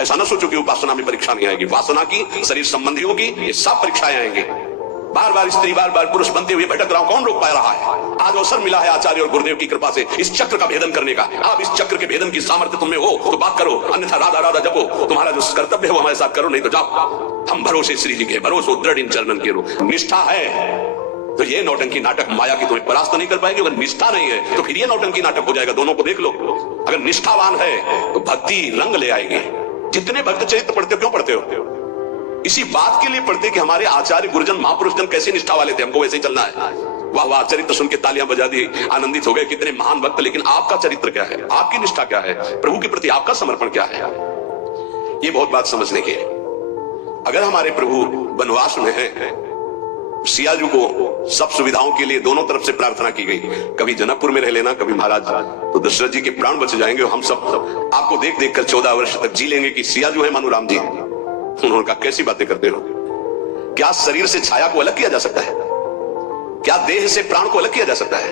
ऐसा ना सोचो कि उपासना में परीक्षा नहीं आएगी। वासना की, शरीर संबंधियों की, ये सब परीक्षाएं आएंगी। बार बार स्त्री, बार बार पुरुष बनते हुए भटक रहा हूं, कौन रोक पा रहा है? आज अवसर मिला है आचार्य और गुरुदेव की कृपा से इस चक्र का भेदन करने का। आप इस चक्र के भेदन की सामर्थ्य तुम्हें हो तो बात करो, अन्यथा राधा राधा जपो। तुम्हारा जो कर्तव्य है वो हमारे साथ करो, नहीं तो जाओ। हम भरोसे श्री जी के, भरोसे दृढ़ इन चरणन के रूप निष्ठा है तो ये नौटंकी नाटक माया की तुम्हें परास्त नहीं कर पाएंगे। अगर निष्ठा नहीं है तो फिर ये नौटंकी नाटक हो जाएगा। दोनों को देख लो। अगर निष्ठावान है तो भक्ति रंग ले आएगी। जितने भक्त चरित्र पढ़ते हो, क्यों पढ़ते हो? इसी बात के लिए पढ़ते कि हमारे आचार्य गुरुजन महापुरुषजन कैसे निष्ठा वाले थे, हमको वैसे ही चलना है। वाह वाह, चरित्र सुन के तालियां बजा दी, आनंदित हो गए, कितने महान भक्त। लेकिन आपका चरित्र क्या है? आपकी निष्ठा क्या है? प्रभु के प्रति आपका समर्पण क्या है? ये बहुत बात समझने की है। अगर हमारे प्रभु वनवास में है, सियाजू को सब सुविधाओं के लिए दोनों तरफ से प्रार्थना की गई, कभी जनकपुर में रह लेना, कभी महाराज, तो दशरथ जी के प्राण बच जाएंगे। हम सब आपको देख देख कर 14 वर्ष तक जी लेंगे कि सियाजू है मानो राम जी। उन्होंने कहा कैसी बातें करते हो? क्या शरीर से छाया को अलग किया जा सकता है? क्या देह से प्राण को अलग किया जा सकता है?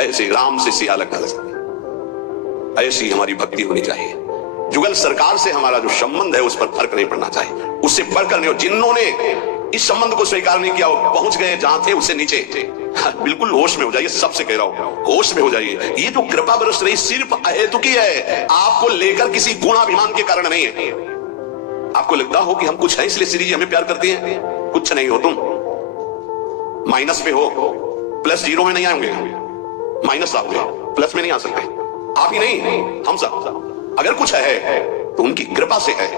ऐसे राम से सिया अलग कर सकते। ऐसी हमारी भक्ति होनी चाहिए। जुगल सरकार से हमारा जो संबंध है उस पर फर्क नहीं पड़ना चाहिए, उससे बढ़कर नहीं। जिन्होंने इस संबंध को स्वीकार नहीं किया वो पहुंच गए जहां थे उससे नीचे। बिल्कुल होश में हो जाइए, सबसे कह रहा हूं, होश में हो जाइए। ये जो कृपा बरस रही सिर्फ अहेतुकी है, आपको लेकर किसी गुणाभिमान के कारण नहीं है। आपको लगता हो कि हम कुछ है इसलिए श्री जी हमें प्यार करती हैं, कुछ नहीं हो। तुम माइनस में हो, प्लस जीरो में नहीं आएंगे, माइनस आओगे, प्लस में नहीं आ सकते। आप ही नहीं, हम सब। अगर कुछ है तो उनकी कृपा से है।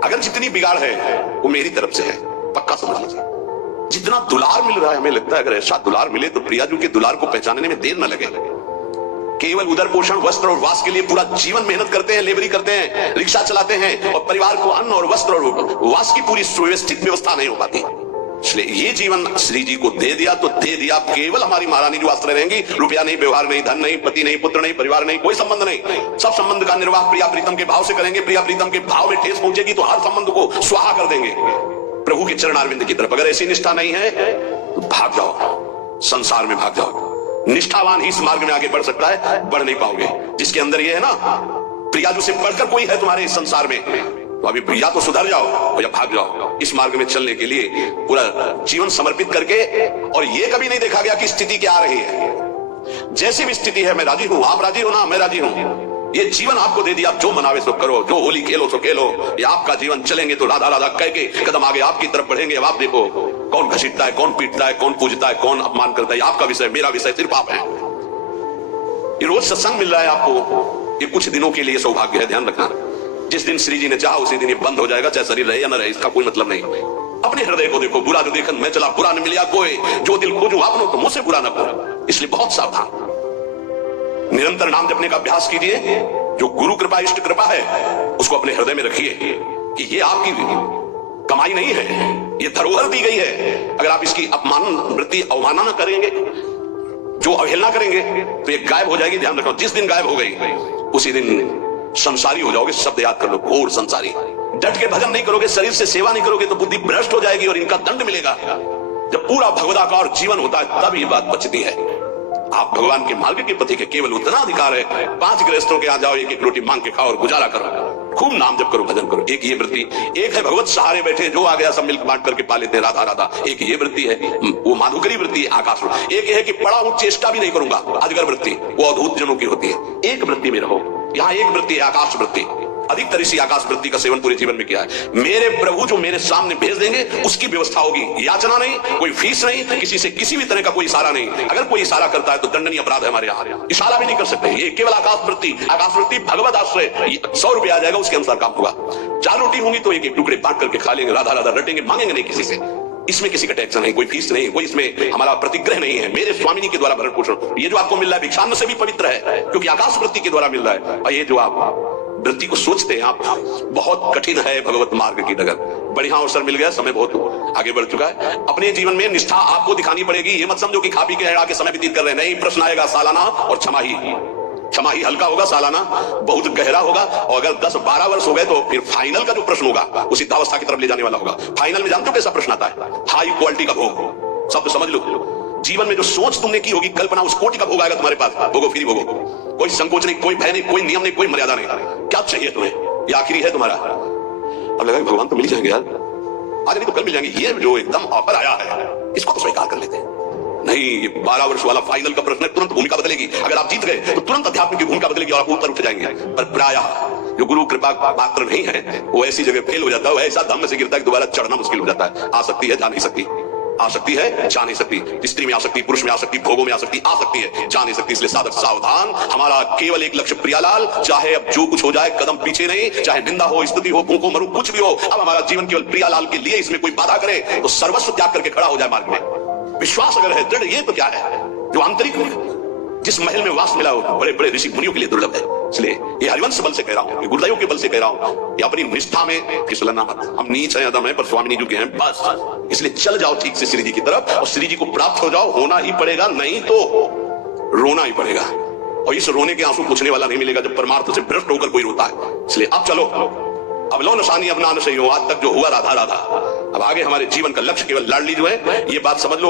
अगर जितनी बिगाड़ है वो मेरी तरफ से है, पक्का समझ लीजिए। जितना दुलार मिल रहा है, हमें लगता है अगर ऐसा दुलार मिले तो प्रियाजू के दुलार को पहचानने में देर न लगे। केवल उदर पोषण, वस्त्र और वास के लिए पूरा जीवन मेहनत करते हैं, लेबरी करते हैं, रिक्शा चलाते हैं और परिवार को अन्न और वस्त्र और वास की पूरी सुव्यवस्थित व्यवस्था नहीं हो पाती। इसलिए ये जीवन श्री जी को दे दिया तो दे दिया। केवल हमारी महारानी जो आश्रय रहेंगी, रुपया नहीं, व्यवहार नहीं, धन नहीं, पति नहीं, पुत्र नहीं, परिवार नहीं, कोई संबंध नहीं। सब संबंध का निर्वाह प्रिया प्रीतम के भाव से करेंगे। प्रिया प्रीतम के भाव में ठेस पहुंचेगी तो हर संबंध को स्वाहा कर देंगे प्रभु के चरणारविंद की तरफ। अगर ऐसी निष्ठा नहीं है तो भाग जाओ, संसार में भाग जाओ। निष्ठावान ही इस मार्ग में आगे बढ़ सकता है, बढ़ नहीं पाओगे। जिसके अंदर ये है ना, प्रियाजू से बढ़कर कोई है तुम्हारे इस संसार में, तो अभी या तो सुधर जाओ या भाग जाओ। इस मार्ग में चलने के लिए पूरा जीवन समर्पित करके। और ये कभी नहीं देखा गया कि स्थिति क्या आ रही है। जैसी भी स्थिति है मैं राजी हूं, आप राजी हो ना, मैं राजी हूं। ये जीवन आपको दे दिया, आप जो मनावे सो करो, जो होली खेलो सो खेलो। ये आपका जीवन, चलेंगे तो राधा राधा कह के कदम आगे आपकी तरफ बढ़ेंगे। अब आप देखो कौन घसीटता है, कौन पीटता है, कौन पूजता है, कौन अपमान करता है, आपका विषय, मेरा विषय सिर्फ आप है। ये रोज सत्संग मिल रहा है आपको, ये कुछ दिनों के लिए सौभाग्य है, ध्यान रखना। जिस दिन श्री जी ने चाहा उसी दिन ये बंद हो जाएगा, चाहे शरीर रहे या न रहे, इसका कोई मतलब नहीं। अपने हृदय को देखो, बुरा जो देखन मैं चला, बुरा न मिलिया कोई, जो दिल खोजू आपनो तो मुझसे बुरा न करो। इसलिए बहुत सावधान, निरंतर नाम जपने का अभ्यास कीजिए। जो गुरु कृपा, इष्ट कृपा है, उसको अपने हृदय में रखिए कि ये आपकी कमाई नहीं है, ये धरोहर दी गई है। अगर आप इसकी अपमान वृत्ति, अवमानना न करेंगे, जो अवहेलना करेंगे, तो ये गायब हो जाएगी। ध्यान रखो, जिस दिन गायब हो गई उसी दिन संसारी हो जाओगे। शब्द याद कर लो, घोर संसारी। डट के भजन नहीं करोगे, शरीर से सेवा नहीं करोगे तो बुद्धि भ्रष्ट हो जाएगी और इनका दंड मिलेगा। जब पूरा भगवदाकार जीवन होता है तब ये बात बचती है। आप भगवान के मार्ग के पति के केवल उतना अधिकार है, 5 गृहस्थों के यहाँ जाओ, एक एक रोटी मांग के खाओ और गुजारा करो, खूब नाम जप करो, भजन करो। एक ये वृत्ति। एक है भगवत सहारे बैठे, जो आ गया सब मिल्क बांट करके पा लेते, राधा राधा। एक ये वृत्ति है, वो माधुकरी वृत्ति है, आकाश। एक है कि पड़ा हूं, चेष्टा भी नहीं करूंगा, अजगर वृत्ति, वो अद्भुत जनों की होती है। एक वृत्ति में रहो। यहाँ एक वृत्ति है, आकाश वृत्ति। अधिकतर इसी आकाश वृत्ति का सेवन पूरे जीवन में किया है। मेरे प्रभु जो मेरे सामने भेज देंगे उसकी व्यवस्था होगी। याचना नहीं, कोई फीस नहीं, किसी से किसी भी तरह का कोई इशारा नहीं। अगर कोई इशारा करता है तो दंडनीय अपराध है हमारे यहाँ। इशारा भी नहीं कर सकते। ये केवल आकाश वृत्ति, आकाश वृत्ति भगवत आश्रय। 100 रुपया आ जाएगा, उसके अनुसार काम होगा। 4 रोटी होंगी तो एक एक टुकड़े बांट करके खा लेंगे, राधा राधा रटेंगे, मांगेंगे नहीं किसी से। इसमें किसी का टैक्स नहीं, कोई फीस नहीं, कोई इसमें हमारा प्रतिग्रह नहीं है। मेरे स्वामिनी के द्वारा भरण पोषण। ये जो आपको मिल रहा है भिक्षान्न से भी पवित्र है, क्योंकि आकाश वृत्ति के द्वारा मिल रहा है। और ये जो आप वृत्ति को सोचते हैं आप, बहुत कठिन है भगवत मार्ग की डगर। बढ़िया अवसर मिल गया, समय बहुत आगे बढ़ चुका है। अपने जीवन में निष्ठा आपको दिखानी पड़ेगी। ये मत समझो कि खा पी के अड़ा के समय व्यतीत कर रहे हैं। नहीं, प्रश्न आएगा सालाना और छमाही हल्का होगा, सालाना बहुत गहरा होगा। और अगर 10-12 वर्ष हो गए तो फिर फाइनल का जो प्रश्न होगा वो सिद्धावस्था की तरफ ले जाने वाला होगा। फाइनल में जानते हो कैसा प्रश्न आता है? हाई क्वालिटी का भोग। शब्द समझ लो। जीवन में जो सोच तुमने की होगी, कल्पना, उस कोटि का भोग आएगा तुम्हारे पास। भोगो, फ्री भोगो। कोई संकोच नहीं, कोई भय नहीं, कोई नियम नहीं, कोई मर्यादा नहीं। क्या चाहिए तुम्हें? ये आखिरी है तुम्हारा। अब लगा कि भगवान तो मिल जाएंगे यार, आज नहीं तो कल मिल जाएंगे, ये जो एकदम ऑफर आया है इसको तो स्वीकार कर लेते हैं। नहीं, ये 12 वर्ष वाला फाइनल का प्रश्न है, तुरंत भूमिका बदलेगी। अगर आप जीत गए तो तुरंत अध्यात्म की भूमिका बदलेगी और आप ऊपर उठ जाएंगे। पर प्रायः जो गुरु कृपा पात्र नहीं है वो ऐसी जगह फेल हो जाता है, वो ऐसा धम्म से गिरता है कि दोबारा चढ़ना मुश्किल हो जाता है। आ सकती है, जा नहीं सकती, आ सकती है, जा नहीं सकती, स्त्री में आ सकती, पुरुष में आ सकती, भोगों में आ सकती, आ सकती है, जा नहीं सकती। इसलिए साधक सावधान, हमारा केवल एक लक्ष्य प्रियालाल। चाहे अब जो कुछ हो जाए कदम पीछे नहीं, चाहे निंदा हो, स्तुति हो, भूखो मरू, कुछ भी हो, अब हमारा जीवन केवल प्रियालाल के लिए। इसमें कोई बाधा करे तो सर्वस्व त्याग करके खड़ा हो जाए मार्ग में। विश्वास अगर है दृढ़, ये तो क्या है जो आंतरिक में जिस महल में वास मिला हो बड़े बड़े ऋषि मुनियों के लिए दुर्लभ है। इसलिए ये हरिवंश बल से कह रहा हूं, गुरुदेव के बल से कह रहा हूं, ये अपनी निष्ठा में फिसलना मत। हम नीच हैं, अदम हैं, पर स्वामिनी जी के हैं बस। इसलिए चल जाओ ठीक से श्री जी की तरफ और श्री जी को प्राप्त हो जाओ। होना ही पड़ेगा, नहीं तो रोना ही पड़ेगा। और इस रोने के आंसू पूछने वाला नहीं मिलेगा जब परमार्थ से भ्रष्ट होकर कोई रोता है। इसलिए अब चलो, अब लो नशानी, अब ना नशे हो। आज तक जो हुआ राधा राधा, अब आगे हमारे जीवन का लक्ष्य केवल लाडली जो है, ये बात समझ लो।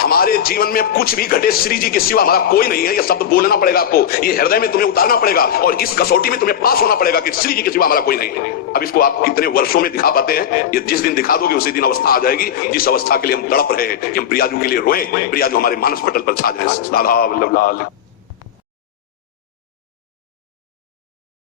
हमारे जीवन में कुछ भी घटे, श्री जी के सिवा हमारा कोई नहीं है। ये शब्द बोलना पड़ेगा आपको, ये हृदय में तुम्हें उतारना पड़ेगा और इस कसौटी में तुम्हें पास होना पड़ेगा कि श्री जी के सिवा हमारा कोई नहीं है। अब इसको आप कितने वर्षों में दिखा पाते हैं? ये जिस दिन दिखा दोगे उसी दिन अवस्था आ जाएगी जिस अवस्था के लिए हम तड़प रहे हैं कि हम प्रियाजू के लिए रोएं, प्रियाजू हमारे मानस पटल पर छा जाए। राधा वल्लभ लाल।